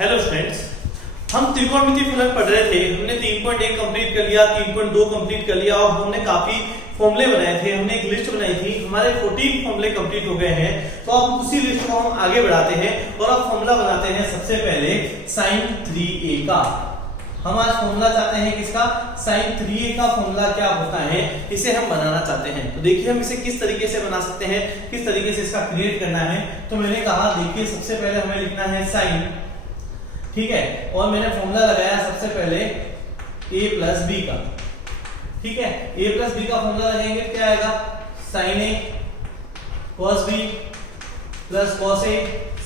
Hello friends, हम त्रिकोणमितीय फलन पढ़ रहे थे। हमने 3.1 कंप्लीट कर लिया, 3.2 कंप्लीट कर लिया और हमने काफी फॉर्मूले बनाए थे। हमने एक लिस्ट बनाई थी, हमारे 14 फॉर्मूले कंप्लीट हो गए हैं। तो अब उसी लिस्ट को हम आगे बढ़ाते हैं और अब फॉर्मूला बनाते हैं सबसे पहले sin 3a का। हम आज फॉर्मूला चाहते हैं किसका? sin 3a का फॉर्मूला क्या होता है, इसे हम बनाना चाहते हैं। तो देखिए हम इसे किस तरीके से बना सकते हैं, किस तरीके से इसका क्रिएट करना है। तो मैंने कहा देखिए सबसे पहले हमें लिखना है sin, ठीक है, और मैंने फॉर्मूला लगाया सबसे पहले a प्लस बी का, ठीक है। a प्लस बी का फॉर्मूला लगाएंगे क्या आएगा? sin a cos b plus cos a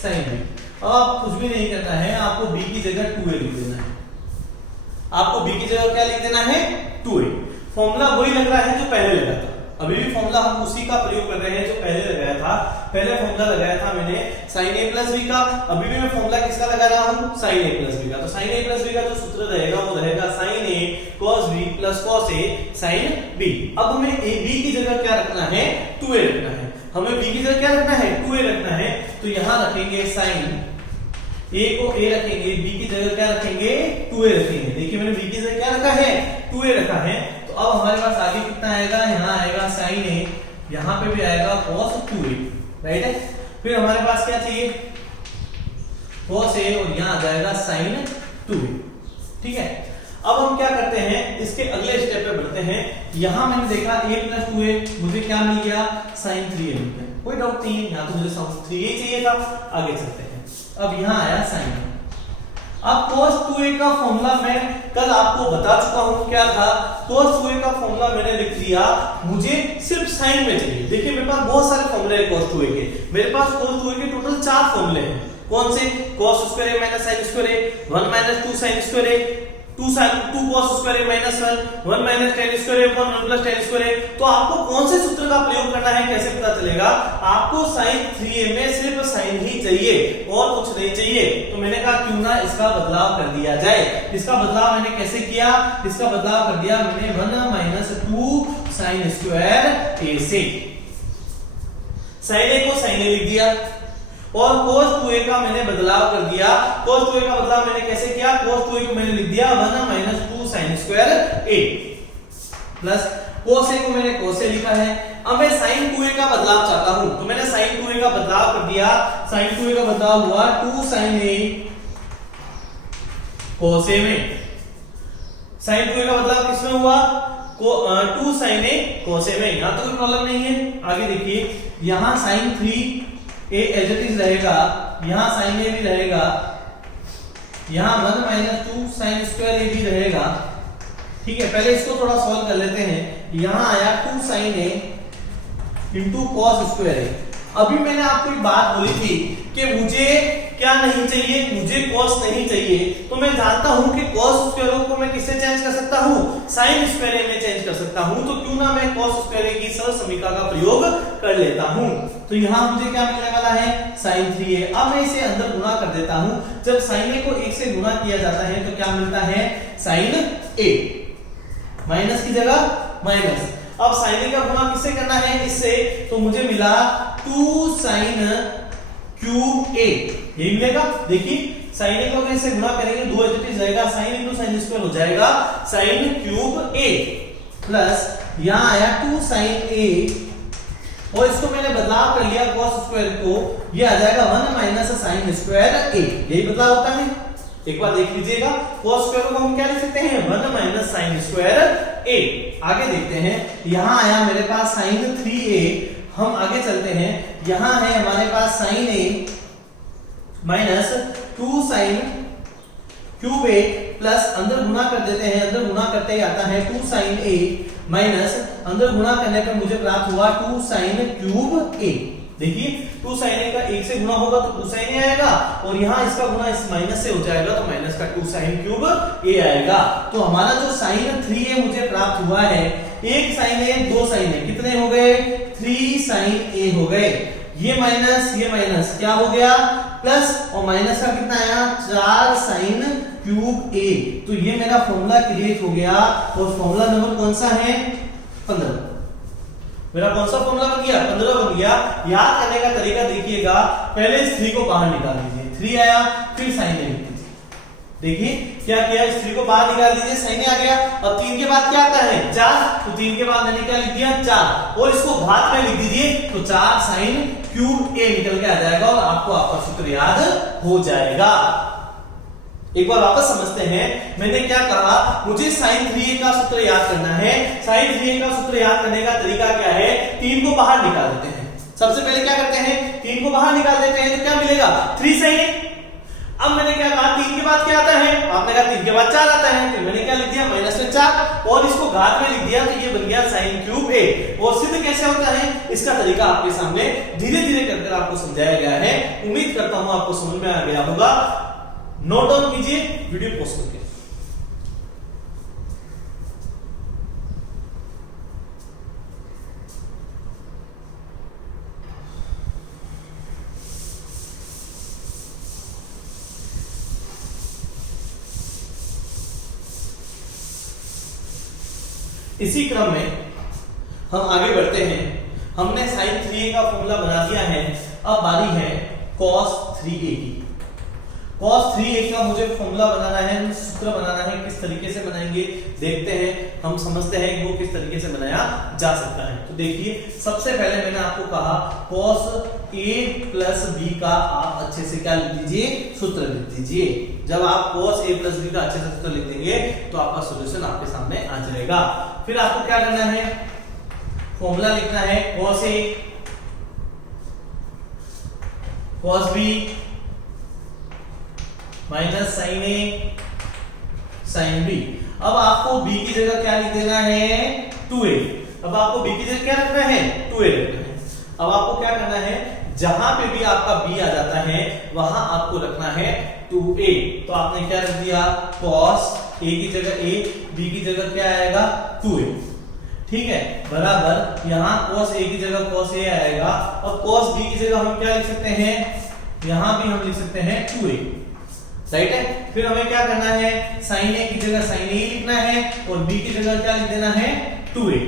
sin b। अब कुछ भी नहीं करना है, आपको b की जगह 2a लिख देना है। आपको b की जगह क्या लिख देना है? 2a। फॉर्मूला वही लग रहा है जो पहले लगा था। अभी भी फॉर्मूला हम उसी का प्रयोग कर रहे हैं जो पहले लगाया था। पहले फॉर्मूला लगाया था मैंने sin a प्लस b का, अभी भी मैं फॉर्मूला किसका लगा रहा हूं? sin a प्लस b का। तो sin a प्लस b का जो सूत्र रहेगा वो रहेगा sin a cos b plus cos a sin b। अब हमें a b की जगह क्या रखना है? 2a रखना है। हमें b की जगह क्या रखना है? 2a रखना है। तो यहां रखेंगे sin a को a रखेंगे, b की जगह क्या रखेंगे? 2a रखेंगे। देखिए मैंने b की जगह क्या रखा है? 2a रखा है। तो अब हमारे पास आगे कितना आएगा? यहाँ आएगा sin a, यहाँ पे भी आएगा cos 2a, राइट है। फिर हमारे पास क्या चाहिए? cos a और यहाँ आ जाएगा sin 2a, ठीक है। अब हम क्या करते हैं, इसके अगले स्टेप पे बढ़ते हैं। यहाँ मैंने देखा a प्लस 2a, मुझे क्या मिल गया? sin 3a मिल गया। कोई डाउट नहीं है, यहाँ तो मुझे sin 3a चाहिए था। आगे चलते हैं। अब यहाँ आया sin। अब cos 2a का फॉर्मूला मैं कल आपको बता चुका हूं क्या था। cos 2a का फॉर्मूला मैंने लिख दिया, मुझे सिर्फ साइन में चाहिए। देखिए मेरे पास बहुत सारे फॉर्मूले हैं cos 2a के। मेरे पास cos 2a के टोटल 4 फॉर्मूले हैं। कौन से? cos square a minus sin square a, 1 minus 2 sin square a, 2 cos square a minus 1 minus tan square a, 1 plus tan square a। तो आपको कौन से सूत्र का प्रयोग करना है, कैसे पता चलेगा? आपको sin 3a में सिर्फ sin ही चाहिए और कुछ नहीं चाहिए। तो मैंने कहा क्यों ना इसका बदलाव कर दिया जाए। इसका बदलाव मैंने कैसे किया? इसका बदलाव कर दिया मैंने 1 माइनस 2 sin स्क्वायर a से। sin a को sin a लिख दिया और cos 2a का मैंने बदलाव कर दिया। cos 2a का बदलाव मैंने कैसे किया? cos 2a को मैंने लिख दिया 1 minus 2 sin square a plus cos a को मैंने cos a लिखा है। अब मैं sin 2a का बदलाव चाहता हूं, तो मैंने sin 2a का बदलाव कर दिया। sin 2a का बदलाव हुआ 2 sin a cos a में। sin 2a का बदलाव किसमें हुआ? 2 sin a cos a में। यहां तो कोई प्रॉब्लम नहीं है। आगे देखिए, यहां sin 3a as it is रहेगा, यहां sin a भी रहेगा, यहां 1 माइनस 2 sin स्क्वायर a भी रहेगा, ठीक है। पहले इसको थोड़ा सॉल्व कर लेते हैं। यहां आया 2 sin a into cos square a। अभी मैंने आपको एक बात बोली थी कि मुझे क्या नहीं चाहिए? मुझे cos नहीं चाहिए। तो मैं जानता हूं कि cos स्क्वायर को मैं किससे चेंज कर सकता हूं? sin स्क्वायर a में चेंज कर सकता हूं। तो क्यों ना मैं cos स्क्वायर a की सरल समीकरण का प्रयोग कर लेता हूं। तो यहां मुझे क्या मिलने वाला है? sin 3a। अब मैं इसे अंदर गुणा कर देता हूं। जब sin a को 1 से गुणा किया जाता है तो क्या मिलता है? sin a, माइनस की जगह माइनस। अब sin a का गुणा किससे करना है? इससे। तो मुझे मिला 2 sin क्यूब a, ये मिलेगा। देखिए sin a को अगर इससे गुणा करेंगे 2 एज जाएगा, sin into sin स्क्वायर हो जाएगा sin क्यूब a प्लस यहां आया 2 sin a और इसको मैंने बदलाव कर लिया cos स्क्वायर को, ये आ जाएगा 1 माइनस sin स्क्वायर a। यही बदलाव होता है। एक बार देख लीजिएगा, cos स्क्वायर को हम क्या लिख सकते हैं? 1 माइनस sin स्क्वायर a। आगे देखते हैं, यहां आया मेरे पास sin 3a। हम आगे चलते हैं, यहां है हमारे पास sin a minus 2 sin cube a plus अंदर गुणा कर देते हैं। अंदर गुणा करते ही आता है 2 sin a माइनस अंदर गुणा करने पर मुझे प्राप्त हुआ 2 sin क्यूब a। देखिए 2 sin a का 1 से गुणा होगा तो 2 sin a आएगा और यहाँ इसका गुणा इस माइनस से हो जाएगा तो माइनस का 2 sin क्यूब a आएगा। तो हमारा जो sin 3a मुझे प्राप्त हुआ है, 1 sin a 2 sin a कितने हो गए? 3 sin a हो गए। ये माइनस क्या हो गया? प्लस और माइनस का कितना आया? 4 sin क्यूब a। तो ये मेरा फॉर्मूला क्रिएट हो गया और फॉर्मूला नंबर कौन सा है? 15। मेरा कौन सा फॉर्मूला बन गया? 15 बन गया। याद करने का तरीका देखिएगा, पहले इस 3 को बाहर निकाल दीजिए, 3 आया, फिर sin a लिख दीजिए, देखिए क्या किया, इस 3 को बाहर निकाल दीजिए, साइन ए आ गया। अब 3 के बाद क्या आता है 4, तो 3 के बाद मैंने क्या लिख दिया 4, और इसको घात में लिख दीजिए तो 4 साइन क्यूब ए निकल के आ जाएगा और आपको आपका सूत्र याद हो जाएगा। एक बार वापस समझते हैं, मैंने क्या कहा, मुझे sin 3a का सूत्र याद करना है। sin 3a का सूत्र याद करने का तरीका क्या है, 3 को बाहर निकाल देते हैं। सबसे पहले क्या करते हैं, 3 को बाहर निकाल देते हैं तो क्या मिलेगा 3 sin a। अब मैंने क्या कहा, 3 के बाद क्या आता है, आपने कहा 3 के बाद 4 आता है, तो मैंने क्या लिख दिया माइनस में 4 और इसको घात में लिख दिया, तो ये बन गया साइन क्यूब ए। और सिद्ध कैसे होता है इसका तरीका आपके सामने धीरे धीरे करके आपको समझाया गया है। उम्मीद करता हूं आपको समझ में आ गया होगा। नोट डाउन कीजिए वीडियो पॉज करके। इसी क्रम में हम आगे बढ़ते हैं। हमने sin 3a का फॉर्मूला बना दिया है, अब बारी है cos 3a की। cos 3a का मुझे फॉर्मूला बनाना है, सूत्र बनाना है। किस तरीके से बनाएंगे देखते हैं, हम समझते हैं कि वो किस तरीके से बनाया जा सकता है। तो देखिए सबसे पहले मैंने आपको कहा cos a प्लस b का आप अच्छे से क्या लिख दीजिए, सूत्र लिख दीजिए। जब आप cos a प्लस b का अच्छे से सूत्र लिख देंगे तो आपका सॉल्यूशन आपके सामने आ जाएगा। फिर आपको क्या करना है, फॉर्मूला लिखना है cos a cos b minus sine a sine b. अब आपको b की जगह क्या लिख देना है 2a। अब आपको b की जगह क्या रखना है 2a रखना है। अब आपको क्या करना है, जहां पे भी आपका b आ जाता है वहां आपको रखना है 2a। तो आपने क्या रख दिया, cos a की जगह a, b की जगह क्या आएगा 2a, ठीक है, बराबर यहां cos a की जगह cos a आएगा और cos b की जगह हम क्या लिख सकते हैं, यहां भी हम लिख सकते हैं 2a, राइट है। फिर हमें क्या करना है, sin a की जगह sin a लिखना है और b की जगह क्या लिख देना है 2a,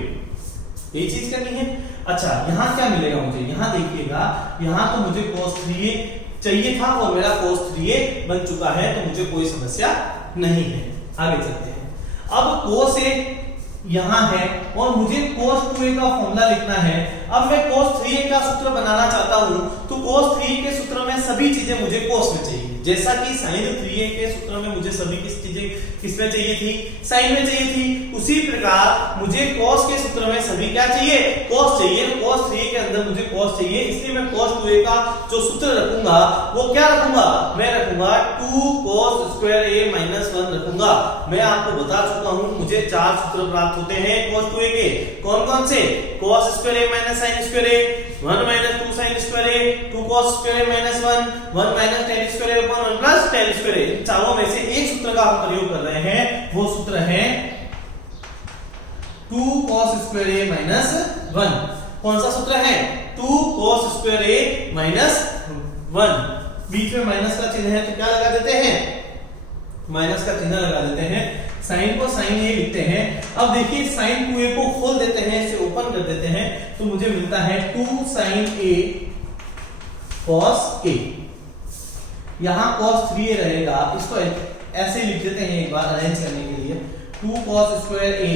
ये चीज करनी है। अच्छा यहां क्या मिलेगा मुझे, यहां देखिएगा, यहां तो मुझे cos 3a चाहिए था और मेरा cos 3a बन चुका है, तो मुझे कोई समस्या नहीं है। आगे चलते हैं। अब cos a यहां है और मुझे cos 2a का फॉर्मूला लिखना है। अब मैं cos 3a का सूत्र बनाना चाहता हूं, तो cos 3a के सूत्र में सभी चीजें मुझे cos में चाहिए। जैसा कि sin 3a के सूत्र में मुझे सभी किसमें चाहिए थी, sin में चाहिए थी, उसी प्रकार मुझे cos के सूत्र में सभी क्या चाहिए, cos चाहिए। cos 3a के अंदर मुझे cos चाहिए, इसलिए मैं cos 2a का जो सूत्र रखूंगा वो क्या रखूंगा, मैं रखूंगा 2 cos स्क्वायर a माइनस 1 रखूंगा। मैं आपको बता चुका हूं मुझे 4 सूत्र प्राप्त होते हैं cos 2a के। कौन कौन से, cos square a minus sin square a, 1 minus 2 sin square a, 2 cos square a minus 1, 1 minus tan square a 1 plus tan square a। इन चारों में से एक सूत्र का हम प्रयोग कर रहे हैं, वो सूत्र है 2 cos स्क्वायर a माइनस 1। कौन सा सूत्र है, 2 cos स्क्वायर a माइनस 1। बीच में माइनस का चिन्ह है तो क्या लगा देते हैं, माइनस का चिन्ह लगा देते हैं। साइन को साइन ए लिखते हैं। अब देखिए साइन 2a को खोल देते हैं, इसे ओपन कर देते हैं, तो मुझे मिलता है 2 sin a cos a। यहां cos 3a रहेगा, इसको ऐसे लिख देते हैं एक बार अरेंज करने के लिए, 2 cos square a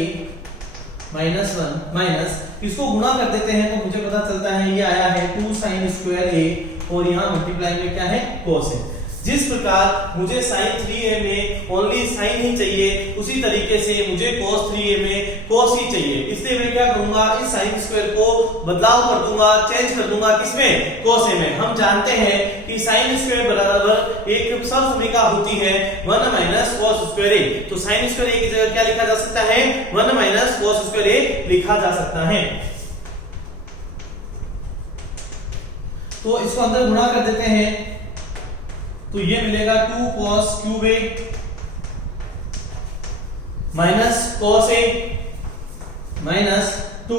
minus 1 minus, इसको गुणा कर देते हैं तो मुझे पता चलता है ये आया है 2 sin स्क्वायर a और यहां मल्टीप्लाई में क्या है cos है। जिस प्रकार मुझे sin 3a में ओनली sin ही चाहिए, उसी तरीके से मुझे cos 3a में cos ही चाहिए। इसलिए मैं क्या करूंगा, इस sin स्क्वायर को बदलाव कर दूंगा, चेंज कर दूंगा किसमें, cos a में। हम जानते हैं कि sin स्क्वायर बराबर एक सहसंबंधिका होती है 1 माइनस cos स्क्वायर a। तो sin स्क्वायर a की जगह क्या लिखा जा सकता है, 1 माइनस cos स्क्वायर a लिखा जा सकता है। तो इसको अंदर गुणा कर देते हैं तो ये मिलेगा 2 cos cube a minus cos a minus 2,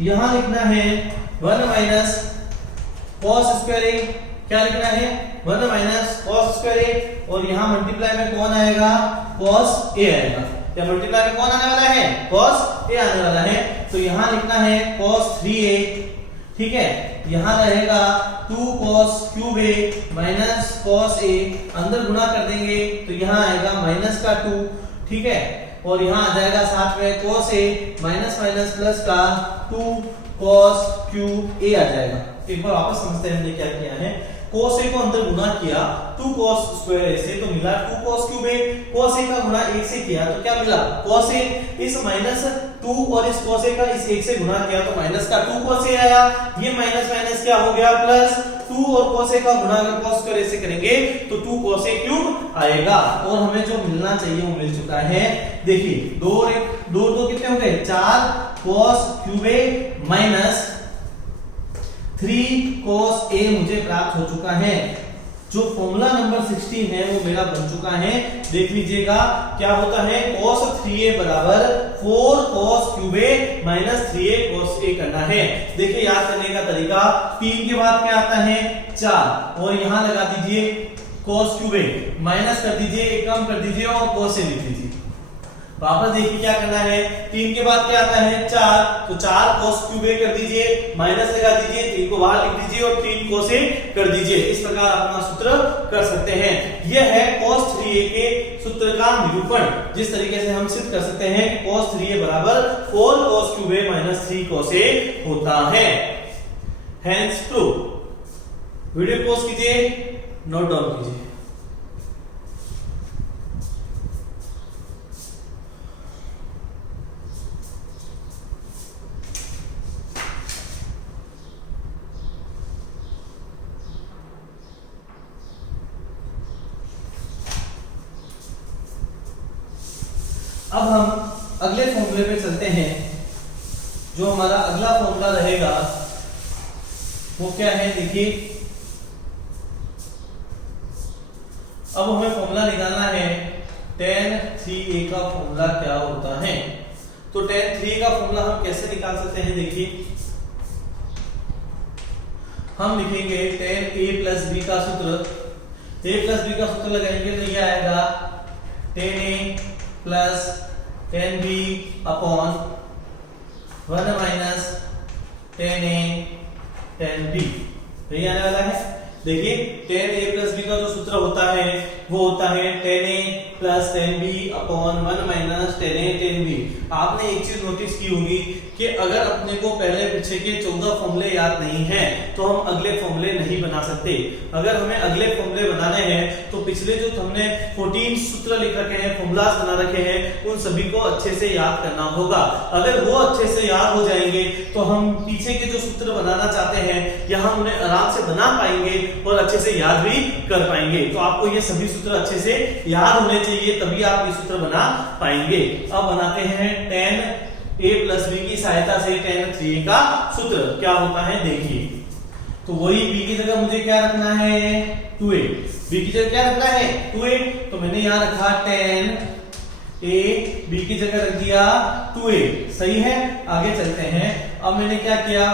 यहां लिखना है 1 माइनस cos स्क्वायर a, क्या लिखना है 1 माइनस cos स्क्वायर a, और यहां मल्टीप्लाई में कौन आएगा, cos a आएगा। या मल्टीप्लाई में कौन आने वाला है, cos a आने वाला है। तो यहां लिखना है cos 3a, ठीक है, यहाँ रहेगा 2 cos क्यूब ए माइनस cos ए, अंदर गुणा कर देंगे तो यहाँ आएगा माइनस का 2, ठीक है, और यहाँ आ जाएगा साथ में cos ए माइनस माइनस प्लस का 2 cos क्यूब ए आ जाएगा। एक बार वापस समझते हैं हमने क्या किया है। cos a को अंदर गुणा किया 2 cos स्क्वायर a से, तो मिला 2 cos cube a। cos a का गुणा 1 से किया तो क्या मिला, cos a इस माइनस 2 और इस cos a का इस 1 से गुणा किया तो माइनस का 2 cos a आया। ये माइनस माइनस क्या हो गया, प्लस 2 और cos a का गुणा अगर cos स्क्वायर a से करेंगे तो 2 cos a क्यूब आएगा। और हमें जो मिलना चाहिए वो मिल चुका है। देखिए 2 और 1 2 कितने हो गए, 4 cos cube a minus 3 cos a मुझे प्राप्त हो चुका है। जो फॉर्मूला नंबर 16 है वो मेरा बन चुका है। देख लीजिएगा क्या होता है, cos 3a बराबर 4 cos cube a minus 3a cos a करना है। देखिए याद करने का तरीका, 3 के बाद क्या आता है 4 और यहां लगा दीजिए cos क्यूब a, माइनस कर दीजिए, एक कम कर दीजिए और cos a लिख दीजिए। वापस देखिए क्या करना है, 3 के बाद क्या आता है 4, तो 4 cos क्यूब a कर दीजिए, माइनस लगा दीजिए, 3 को बाहर लिख दीजिए और 3 cos a कर दीजिए। इस प्रकार अपना सूत्र कर सकते हैं। यह है cos 3a के सूत्र का निरूपण, जिस तरीके से हम सिद्ध कर सकते हैं कि cos 3a बराबर 4 cos cube a minus 3 cos a होता है। Hence prove. वीडियो पॉज कीजिए, नोट डाउन कीजिए। अब हम अगले फॉर्मूले पे चलते हैं। जो हमारा अगला फॉर्मूला रहेगा वो क्या है, देखिए अब हमें फॉर्मूला निकालना है tan 3a का फॉर्मूला क्या होता है। तो tan 3a का फॉर्मूला हम कैसे निकाल सकते हैं, देखिए हम लिखेंगे tan a प्लस b का सूत्र। a प्लस b का सूत्र लगाएंगे तो ये आएगा tan a plus tan b upon 1 minus tan a tan b, यही आने वाला है। देखिए tan a प्लस b का जो सूत्र होता है वो होता है tan a plus tan b upon 1 minus tan a tan b। आपने एक चीज नोटिस की होगी कि अगर अपने को पहले पीछे के 14 फॉर्मूले याद नहीं है तो हम अगले फॉर्मूले नहीं बना सकते। अगर हमें अगले फॉर्मूले बनाने हैं तो पिछले जो हमने 14 सूत्र लिख रखे हैं, फॉर्मूलाज बना रखे हैं, उन सभी को अच्छे से याद करना होगा। अगर वो अच्छे से याद हो जाएंगे तो हम पीछे के जो सूत्र बनाना चाहते हैं यहाँ उन्हें आराम से बना पाएंगे और अच्छे से याद भी कर पाएंगे। तो आपको ये सभी सूत्र अच्छे से याद होने चाहिए, तभी आप ये सूत्र बना पाएंगे। अब बनाते हैं tan a प्लस b की सहायता से tan 3a का सूत्र क्या होता है, देखिए तो वही b की जगह मुझे क्या रखना है 2a, b की जगह क्या रखना है 2a, तो मैंने यहाँ रखा tan a, b की जगह रख दिया 2a, सही है। आगे चलते हैं। अब मैंने क्या किया,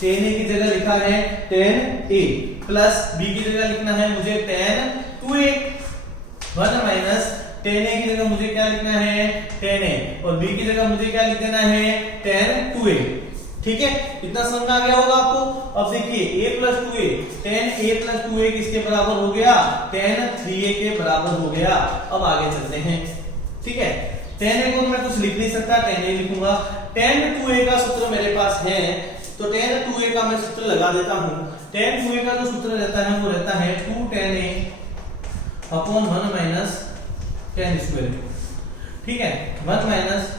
tan a की जगह लिखा है tan a प्लस b की जगह लिखना है मुझे tan 2a, 1 minus tan a की जगह मुझे क्या लिखना है tan a और b की जगह मुझे क्या लिख देना है tan 2a। ठीक है, इतना समझ में आ गया होगा आपको। अब देखिए a plus 2a, tan a plus 2a किसके बराबर हो गया, tan 3a के बराबर हो गया। अब आगे चलते हैं। ठीक है, tan a को मैं कुछ लिख नहीं सकता, tan a लिखूंगा। tan 2a का सूत्र मेरे पास है तो tan 2a का मैं सूत्र लगा देता हूं। tan 2a का जो सूत्र रहता है वो रहता है 2 tan a upon 1 minus tan square. ठीक है, 1 माइनस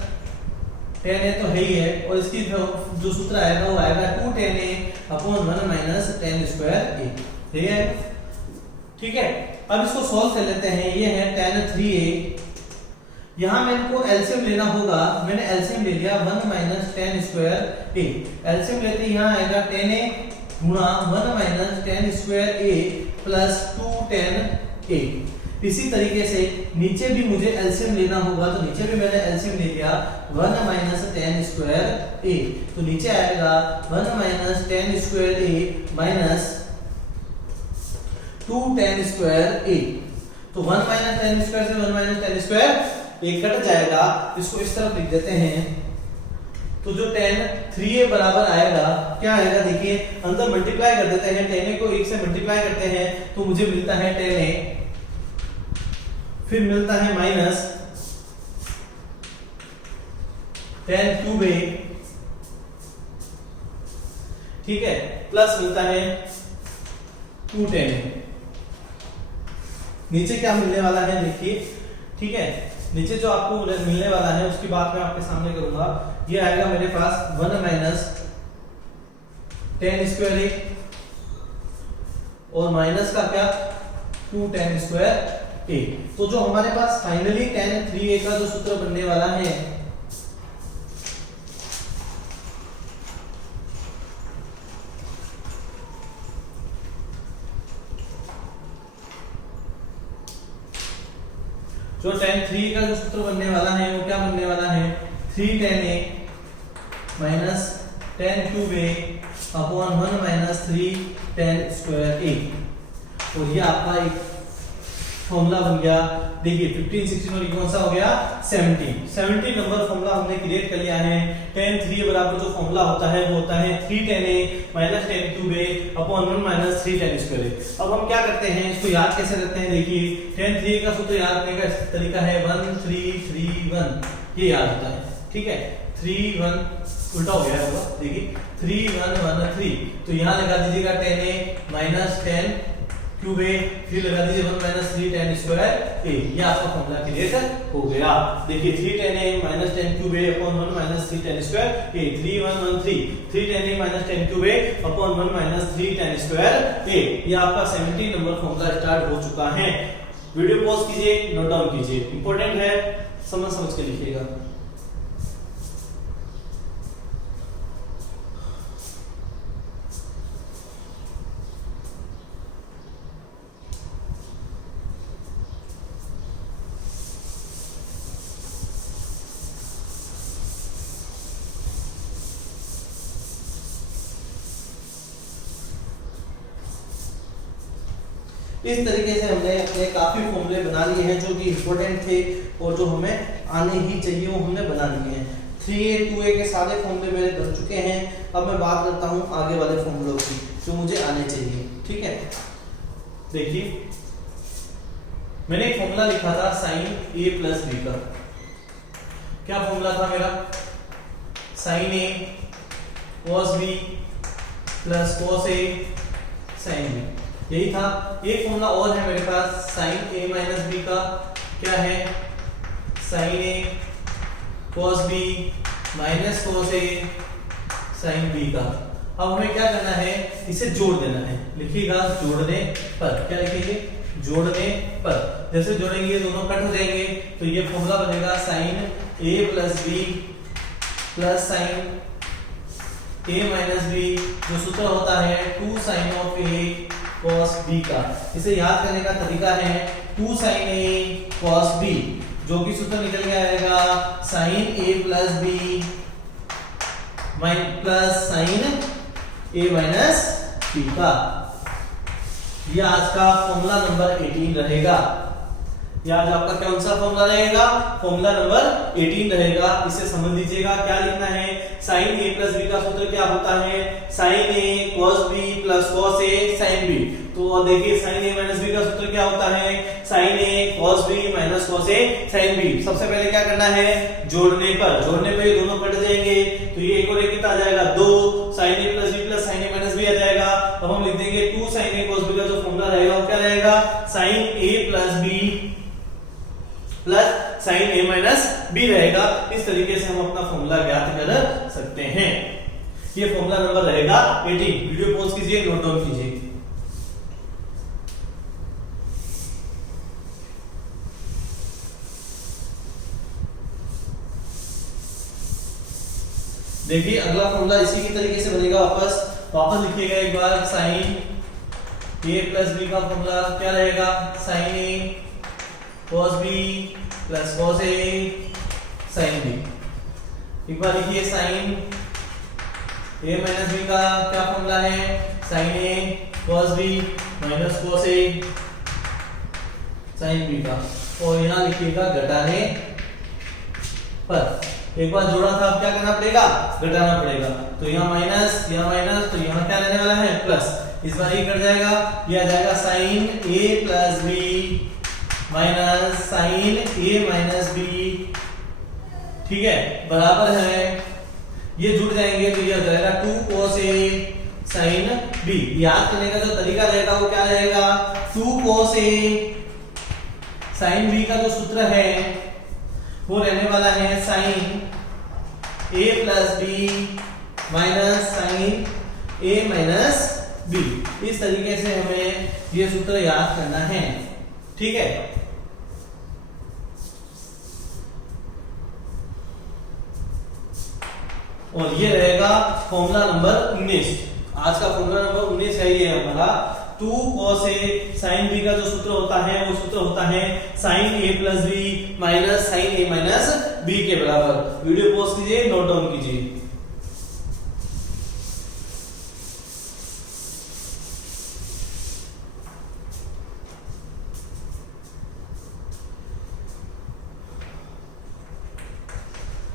tan a तो है ही है और इसकी जो सूत्र आएगा वो आएगा 2 tan a upon 1 minus tan square a, ठीक है। ठीक है, अब इसको सॉल्व कर लेते हैं। ये है tan 3a, यहां मेरे को एलसीएम लेना होगा, मैंने एलसीएम ले लिया 1 minus tan square a। LCM लेते ही यहां आएगा tan a गुणा 1 minus tan square a plus 2 tan a। इसी तरीके से नीचे भी मुझे एलसीएम लेना होगा, तो नीचे भी मैंने एलसीएम ले लिया 1 माइनस tan स्क्वायर a, तो नीचे आएगा 1 minus tan square a minus 2 tan square a। तो 1 माइनस tan स्क्वायर से 1 minus tan square a cut जाएगा। इसको इस तरफ लिख देते हैं तो जो tan 3a बराबर आएगा, क्या आएगा देखिए, अंदर मल्टीप्लाई कर देते हैं, tan a को 1 से मल्टीप्लाई करते हैं तो मुझे मिलता है tan a, फिर मिलता है माइनस tan क्यूब a, ठीक है, प्लस मिलता है 2 tan a। नीचे क्या मिलने वाला है देखिए, ठीक है, नीचे जो आपको मिलने वाला है उसकी बात मैं आपके सामने करूंगा। ये आएगा मेरे पास 1 माइनस tan स्क्वायर a और माइनस का क्या 2 tan स्क्वायर a। तो जो हमारे पास फाइनली tan 3a का जो सूत्र बनने वाला है, जो tan 3 का जो सूत्र बनने वाला है वो क्या बनने वाला है, 3 tan a minus tan cube a upon 1 minus 3 tan square a। और ये आपका एक फॉर्मूला बन गया। देखिए 15, 16 और ये कौन सा हो गया, 17 नंबर फॉर्मूला हमने क्रिएट कर लिया है। tan 3 बराबर जो फॉर्मूला होता है वो होता है 3 tan a minus tan cube a upon 1 minus 3 tan square a। अब हम क्या करते हैं, इसको याद कैसे रखते हैं, देखिए tan 3 का सूत्र याद करने का तरीका है 1 3 3 1, ये याद होता है, ठीक है। 3 1 उल्टा हो गया होगा, देखिए 3 1 1 3, तो यहाँ लगा दीजिएगा tan a minus tan cube a, फिर लगा दीजिए 1 माइनस 3 tan स्क्वायर a। ये आपका फॉर्मूला क्रिएट हो गया। देखिए 3 tan a minus tan cube a upon 1 minus 3 tan square a, 3 1 1 3, 3 tan a minus tan cube a upon 1 minus 3 tan square a। ये आपका 17 नंबर फॉर्मूला स्टार्ट हो चुका है। वीडियो पॉज कीजिए, नोट डाउन कीजिए, इंपॉर्टेंट है, समझ के लिखिएगा। इस तरीके से हमने अपने काफी फॉर्मूले बना लिए हैं जो कि इंपॉर्टेंट थे और जो हमें आने ही चाहिए वो हमने बना लिए हैं। 3a 2a के सारे फॉर्मूले मेरे बन चुके हैं। अब मैं बात करता हूं आगे वाले फॉर्मूलों की जो मुझे आने चाहिए, ठीक है। देखिए मैंने एक फॉर्मूला लिखा था sin a प्लस b का। क्या फॉर्मूला था मेरा, sin a cos b plus cos a sin b, यही था। एक फॉर्मूला और है मेरे पास sin a माइनस b का, क्या है, sin a cos b minus cos a sin b का। अब हमें क्या करना है, इसे जोड़ देना है। लिखिएगा जोड़ने पर, क्या लिखेंगे, जोड़ने पर। जैसे जोड़ेंगे ये दोनों कट हो जाएंगे तो ये फॉर्मूला बनेगा sin a plus b plus sin a minus b, जो सूत्र होता है 2 sin of a cos b का। इसे याद करने का तरीका है 2 sin a cos b, जो कि सूत्र निकल के आएगा sin a plus b plus sin a minus b का। यह आज का फॉर्मूला नंबर 18 रहेगा। यह आज आपका कौन सा फॉर्मूला रहेगा, फॉर्मूला नंबर 18 रहेगा। इसे समझ लीजिएगा। क्या लिखना है, sin a प्लस b का सूत्र क्या होता है, sin a cos b plus cos a sin b। तो देखिए sin a माइनस b का सूत्र क्या होता है, sin a cos b minus cos a sin b। सबसे पहले क्या करना है, जोड़ने पर। जोड़ने पर ये दोनों कट जाएंगे तो ये एक और एक कितना आ जाएगा, 2 sin a plus b plus sin a minus b आ जाएगा। अब हम लिख देंगे 2 sin a cos b का जो फॉर्मूला रहेगा वो क्या रहेगा, sin a plus b plus sin a minus b रहेगा। इस तरीके से हम अपना फॉर्मूला ज्ञात कर सकते हैं। ये फॉर्मूला नंबर रहेगा 18। वीडियो पॉज कीजिए, नोट डाउन कीजिए। देखिए अगला फॉर्मूला इसी की तरीके से बनेगा। वापस लिखिएगा एक बार, sin a प्लस b का फॉर्मूला क्या रहेगा, sin a cos b plus cos a sin b। एक बार लिखिए sin a माइनस b का क्या फॉर्मूला है, sin a cos b minus cos a sin b का। और यहाँ लिखिएगा घटाने पर। एक बार जोड़ा था, अब क्या करना पड़ेगा, घटाना पड़ेगा। तो यहाँ माइनस तो यहाँ क्या रहने वाला है, प्लस। इस बार ये कट जाएगा, ये आ जाएगा साइन ए प्लस बी माइनस साइन ए माइनस बी, ठीक है, बराबर है, ये जुड़ जाएंगे तो ये हो जाएगा 2 cos a साइन b। याद करने का जो तरीका रहेगा वो क्या रहेगा, 2 cos a साइन b का जो सूत्र है वो रहने वाला है sine a plus b minus sine a minus b। इस तरीके से हमें ये सूत्र याद करना है, ठीक है। और ये रहेगा फॉर्मूला नंबर 19। आज का फॉर्मूला नंबर 19 है ये हमारा 2 cos a sin b का जो सूत्र होता है वो सूत्र होता है sin a plus b minus sin a minus b के बराबर। वीडियो पॉज कीजिए, नोट डाउन कीजिए।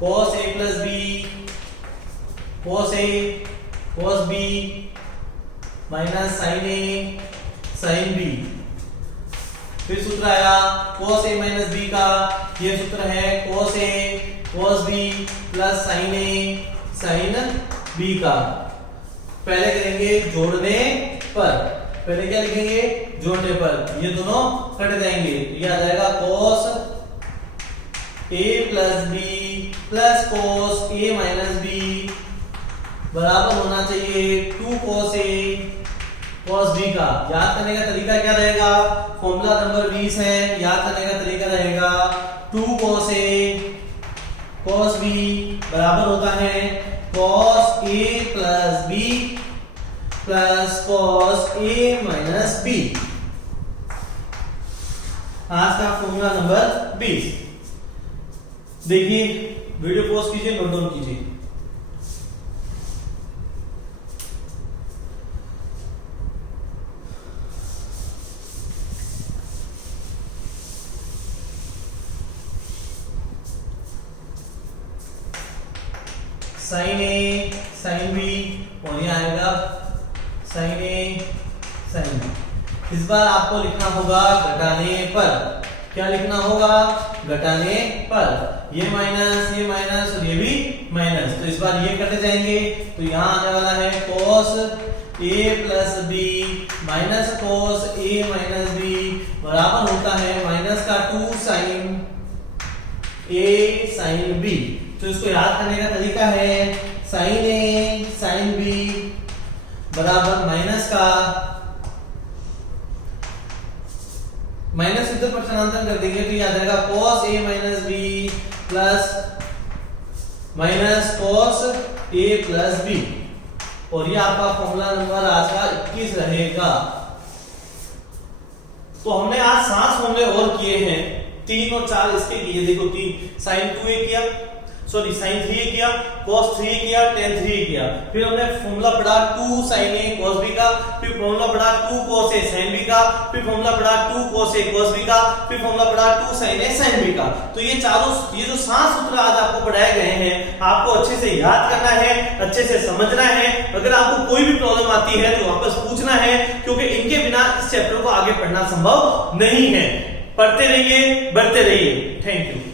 cos a plus b cos a cos b minus sin a sin b। फिर सूत्र आया cos a माइनस b का, ये सूत्र है cos a cos b plus sin a sin b का। पहले करेंगे जोड़ने पर, पहले क्या लिखेंगे, जोड़ने पर, ये दोनों कट जाएंगे, ये आ जाएगा cos a plus b plus cos a minus b बराबर होना चाहिए 2 cos a cos b का। याद करने का तरीका क्या रहेगा, फॉर्मूला नंबर 20 है, याद करने का तरीका रहेगा 2 cos a cos b बराबर होता है cos a plus b plus cos a minus b। आज का फॉर्मूला नंबर 20। देखिए, वीडियो पॉज कीजिए, नोट डाउन कीजिए। साइन ए साइन बी और ये आएगा साइन ए साइन बी। इस बार आपको लिखना होगा घटाने पर, क्या लिखना होगा, घटाने पर। ये माइनस और ये भी माइनस, तो इस बार ये कट जाएंगे, तो यहाँ आने वाला है cos a plus b minus cos a minus b बराबर होता है माइनस का 2 sin a sin b। तो इसको याद करने का तरीका है sin a sin b बराबर माइनस का, माइनस इधर पर स्थानांतरण कर देंगे तो ये आ जाएगा cos a minus b plus minus cos a plus b। और ये आपका फॉर्मूला नंबर आज का 21 रहेगा। तो हमने आज 7 फॉर्मूले और किए हैं, 3 और 4 इसके किए। देखो 3 sin 2a किया, सॉरी sin 3a किया, cos 3a किया, tan 3a किया। फिर हमने फॉर्मूला पढ़ा 2 sin a cos b का, फिर फॉर्मूला पढ़ा 2 cos a sin b का, फिर फॉर्मूला पढ़ा 2 cos a cos b का, फिर फॉर्मूला पढ़ा 2 sin a sin b का। तो ये जो 7 सूत्र आज आपको पढ़ाए गए हैं, आपको अच्छे से याद करना है, अच्छे से समझना है। अगर आपको कोई भी प्रॉब्लम आती है तो वापस पूछना है, क्योंकि इनके बिना इस चैप्टर को आगे पढ़ना संभव नहीं है। पढ़ते रहिए, बढ़ते रहिए। Thank you.